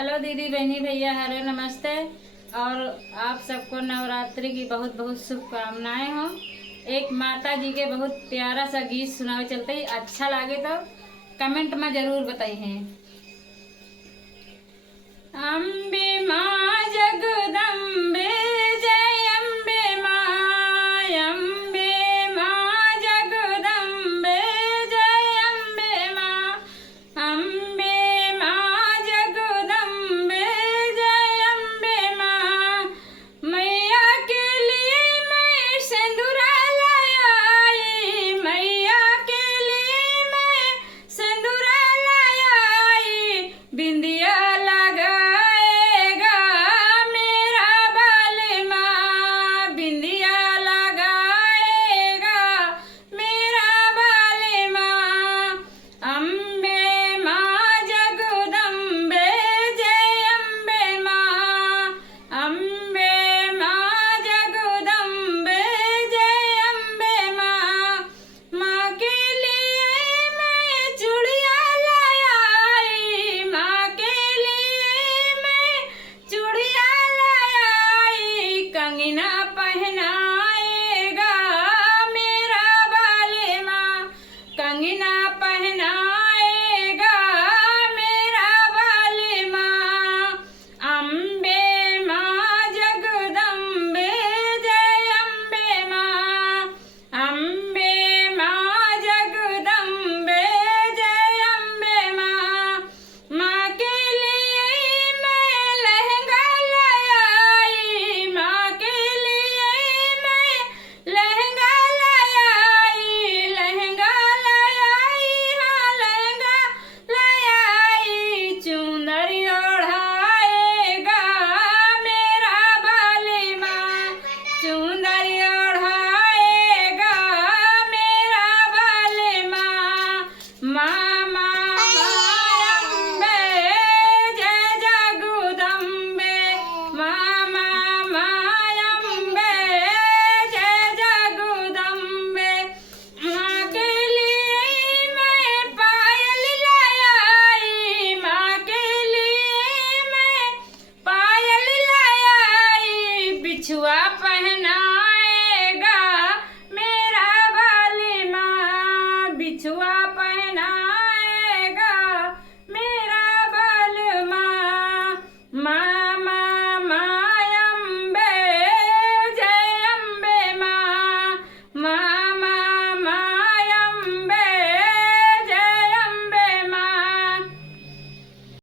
Hello दीदी बहनी भैया, हेलो नमस्ते। और आप सबको नवरात्रि की बहुत बहुत शुभकामनाएं हो। एक माता जी के बहुत प्यारा सा गीत सुनावे चलते ही अच्छा लगे तो कमेंट में जरूर बताइए। अम्बे माँ जगदम्बे जय अम्बे माँ, अम्बे माँ जगदम्बे जय अम्बे माँ, अम्बे माँ जगदम्बे जय अम्बे माँ। मैया के लिए मैं सिंदूरा लाई, मैया के लिए मैं सिंदूरा लाई, बिंदिया